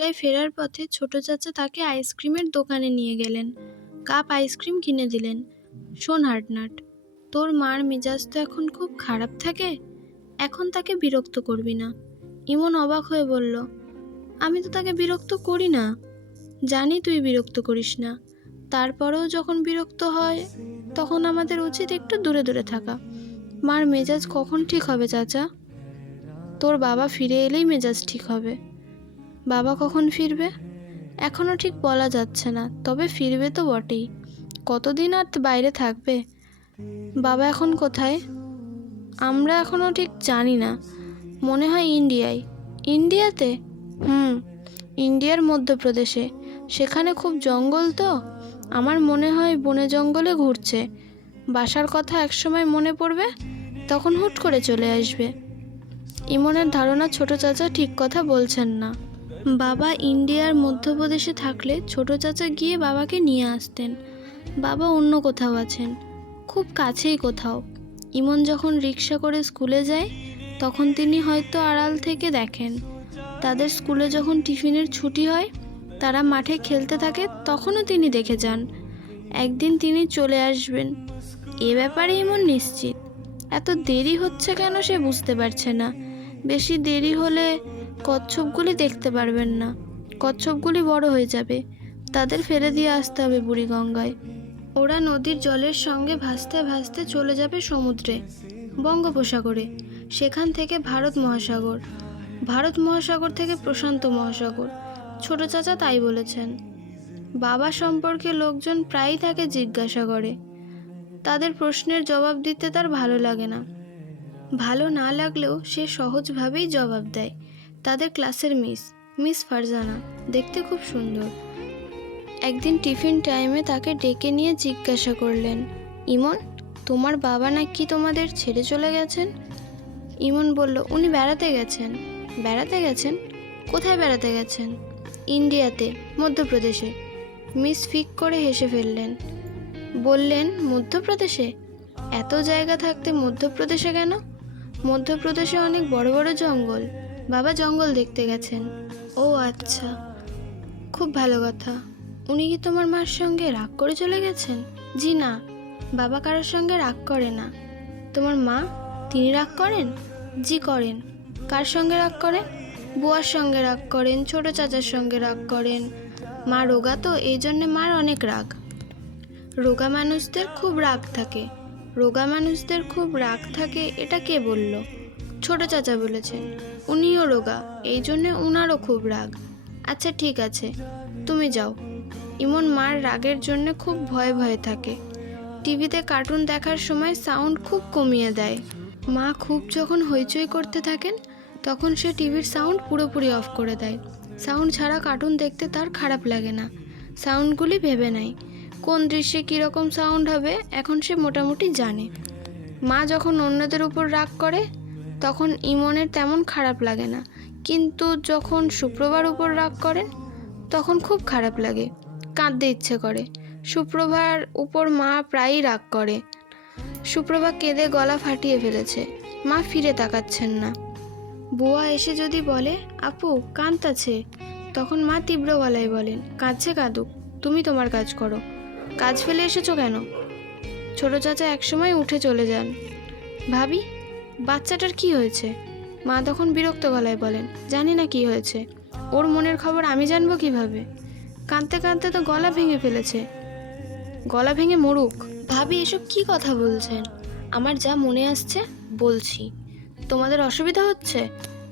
বাসায় ফেরার পথে ছোট চাচা তাকে আইসক্রিমের দোকানে নিয়ে গেলেন। কাপ আইসক্রিম কিনে দিলেন। শোন হার্টনাট, তোর মার মেজাজ তো এখন খুব খারাপ থাকে, এখন তাকে বিরক্ত করবি না। ইমন অবাক হয়ে বলল, আমি তো তাকে বিরক্ত করি না। জানি তুই বিরক্ত করিস না, তারপরেও যখন বিরক্ত হয় তখন আমাদের উচিত একটু দূরে দূরে থাকা। মার মেজাজ কখন ঠিক হবে চাচা? তোর বাবা ফিরে এলেই মেজাজ ঠিক হবে। বাবা কখন ফিরবে এখনও ঠিক বলা যাচ্ছে না, তবে ফিরবে তো বটেই। কতদিন আর বাইরে থাকবে? বাবা এখন কোথায়? আমরা এখনও ঠিক জানি না, মনে হয় ইন্ডিয়ায়। ইন্ডিয়াতে? হুম, ইন্ডিয়ার মধ্যপ্রদেশে। সেখানে খুব জঙ্গল তো, আমার মনে হয় বনে জঙ্গলে ঘুরছে। বাসার কথা একসময় মনে পড়বে, তখন হুট করে চলে আসবে। ইমনের ধারণা ছোট চাচা ঠিক কথা বলছেন না। বাবা ইন্ডিয়ার মধ্যপ্রদেশে থাকলে ছোট চাচা গিয়ে বাবাকে নিয়ে আসতেন। বাবা অন্য কোথাও আছেন, খুব কাছেই কোথাও। ইমন যখন রিক্সা করে স্কুলে যায় তখন তিনি হয়তো আড়াল থেকে দেখেন। তাদের স্কুলে যখন টিফিনের ছুটি হয়, তারা মাঠে খেলতে থাকে, তখনও তিনি দেখে যান। একদিন তিনি চলে আসবেন, এ ব্যাপারে ইমন নিশ্চিত। এত দেরি হচ্ছে কেন সে বুঝতে পারছে না। বেশি দেরি হলে কচ্ছপগুলি দেখতে পারবেন না। কচ্ছপগুলি বড় হয়ে যাবে, তাদের ফেলে দিয়ে আসতে হবে বুড়িগঙ্গায়। ওরা নদীর জলের সঙ্গে ভাসতে ভাসতে চলে যাবে সমুদ্রে, বঙ্গোপসাগরে। সেখান থেকে ভারত মহাসাগর, ভারত মহাসাগর থেকে প্রশান্ত মহাসাগর। ছোট চাচা তাই বলেছেন। বাবা সম্পর্কে লোকজন প্রায়ই তাকে জিজ্ঞাসা করে। তাদের প্রশ্নের জবাব দিতে তার ভালো লাগে না। ভালো না লাগলেও সে সহজভাবেই জবাব দেয়। তাদের ক্লাসের মিস ফারজানা, দেখতে খুব সুন্দর। একদিন টিফিন টাইমে তাকে ডেকে নিয়ে জিজ্ঞাসা করলেন, ইমন, তোমার বাবা নাকি তোমাদের ছেড়ে চলে গেছেন? ইমন বলল, উনি বেড়াতে গেছেন। বেড়াতে গেছেন? কোথায় বেড়াতে গেছেন? ইন্ডিয়াতে, মধ্যপ্রদেশে। মিস ফিক করে হেসে ফেললেন। বললেন, মধ্যপ্রদেশে? এত জায়গা থাকতে মধ্যপ্রদেশে কেন? মধ্যপ্রদেশে অনেক বড় বড় জঙ্গল। বাবা জঙ্গল দেখতে গেছেন। ও আচ্ছা, খুব ভালো কথা। উনি কি তোমার মার সঙ্গে রাগ করে চলে গেছেন? জি না, বাবা কারোর সঙ্গে রাগ করে না। তোমার মা, তিনি রাগ করেন? জি করেন। কার সঙ্গে রাগ করেন? বুয়ার সঙ্গে রাগ করেন, ছোট চাচার সঙ্গে রাগ করেন। মা রোগা তো, এই জন্যে মার অনেক রাগ। রোগা মানুষদের খুব রাগ থাকে। রোগা মানুষদের খুব রাগ থাকে, এটা কে বলল? ছোট চাচা বলেছেন। উনিও রোগা, এই জন্যে উনারও খুব রাগ। আচ্ছা ঠিক আছে, তুমি যাও। ইমন মার রাগের জন্য খুব ভয়ে ভয়ে থাকে। টিভিতে কার্টুন দেখার সময় সাউন্ড খুব কমিয়ে দেয়। মা খুব যখন হইচই করতে থাকেন তখন সে টিভির সাউন্ড পুরোপুরি অফ করে দেয়। সাউন্ড ছাড়া কার্টুন দেখতে তার খারাপ লাগে না। সাউন্ডগুলি ভেবে নেয় কোন দৃশ্যে কীরকম সাউন্ড হবে, এখন সে মোটামুটি জানে। মা যখন অন্যদের উপর রাগ করে তখন ইমনের তেমন খারাপ লাগে না, কিন্তু যখন সুপ্রভার উপর রাগ করেন তখন খুব খারাপ লাগে, কাঁদতে ইচ্ছে করে। সুপ্রভার উপর মা প্রায়ই রাগ করে। সুপ্রভা কেঁদে গলা ফাটিয়ে ফেলেছে। মা ফিরে তাকাচ্ছেন না। বুয়া এসে যদি বলে, আপু কাঁদতাছে, তখন মা তীব্র গলায় বলেন, কাঁদছে কাঁদুক, তুমি তোমার কাজ করো। কাজ ফেলে এসেছো কেন? ছোট চাচা একসময় উঠে চলে যান। ভাবি, বাচ্চাটার কি হয়েছে? মা তখন বিরক্ত গলায় বলেন, জানি না কি হয়েছে, ওর মনের খবর আমি জানবো কিভাবে? কাঁদতে কাঁদতে তো গলা ভেঙে ফেলেছে। গলা ভেঙে মরুক। ভাবি, এসব কি কথা বলছেন? আমার যা মনে আসছে বলছি। তোমাদের অসুবিধা হচ্ছে?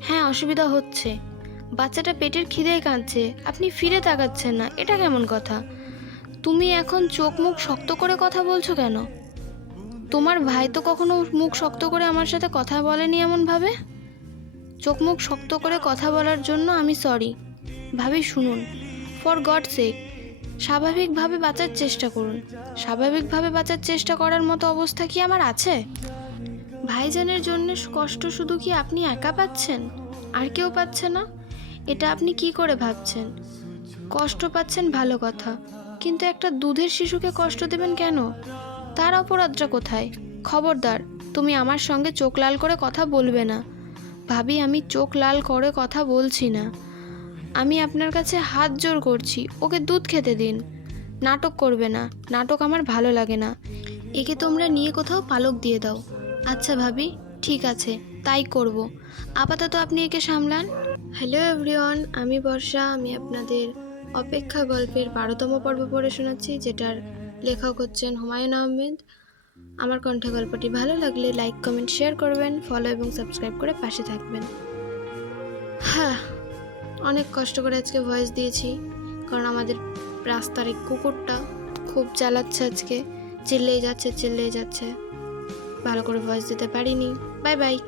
হ্যাঁ, অসুবিধা হচ্ছে। বাচ্চাটা পেটের খিদেয় কাঁদছে, আপনি ফিরে তাকাচ্ছেন না, এটা কেমন কথা? তুমি এখন চোখ মুখ শক্ত করে কথা বলছো কেন? তোমার ভাই তো কখনো মুখ শক্ত করে আমার সাথে কথা বলেনি এমনভাবে। চোখ মুখ শক্ত করে কথা বলার জন্য আমি সরি। ভাবি শুনুন, ফর গড সেক, স্বাভাবিকভাবে বাঁচার চেষ্টা করুন। স্বাভাবিকভাবে বাঁচার চেষ্টা করার মতো অবস্থা কি আমার আছে? ভাইজানের জন্য কষ্ট শুধু কি আপনি একা পাচ্ছেন? আর কেউ পাচ্ছে না? এটা আপনি কি করে ভাবছেন? কষ্ট পাচ্ছেন ভালো কথা, কিন্তু একটা দুধের শিশুকে কষ্ট দেবেন কেন? তার অপরাধটা কোথায়? খবরদার, তুমি আমার সঙ্গে চোখ লাল করে কথা বলবে না। ভাবি, আমি চোখ লাল করে কথা বলছি না। আমি আপনার কাছে হাত জোর করছি, ওকে দুধ খেতে দিন। নাটক করবে না, নাটক আমার ভালো লাগে না। একে তোমরা নিয়ে কোথাও পালক দিয়ে দাও। আচ্ছা ভাবি, ঠিক আছে, তাই করব। আপাতত আপনি একে সামলান। হ্যালো এভরিওয়ান, আমি বর্ষা। আমি আপনাদের অপেক্ষা গল্পের 12তম পর্ব পড়ে শোনাচ্ছি, যেটার লেখক হচ্ছেন হুমায়ুন আহমেদ। আমার কণ্ঠে গল্পটি ভালো লাগলে লাইক, কমেন্ট, শেয়ার করবেন, ফলো এবং সাবস্ক্রাইব করে পাশে থাকবেন। হ্যাঁ, অনেক কষ্ট করে আজকে ভয়েস দিয়েছি, কারণ আমাদের রাস্তার এই কুকুরটা খুব জ্বালাচ্ছে আজকে, চিল্লেই যাচ্ছে। ভালো করে ভয়েস দিতে পারিনি। Bye bye.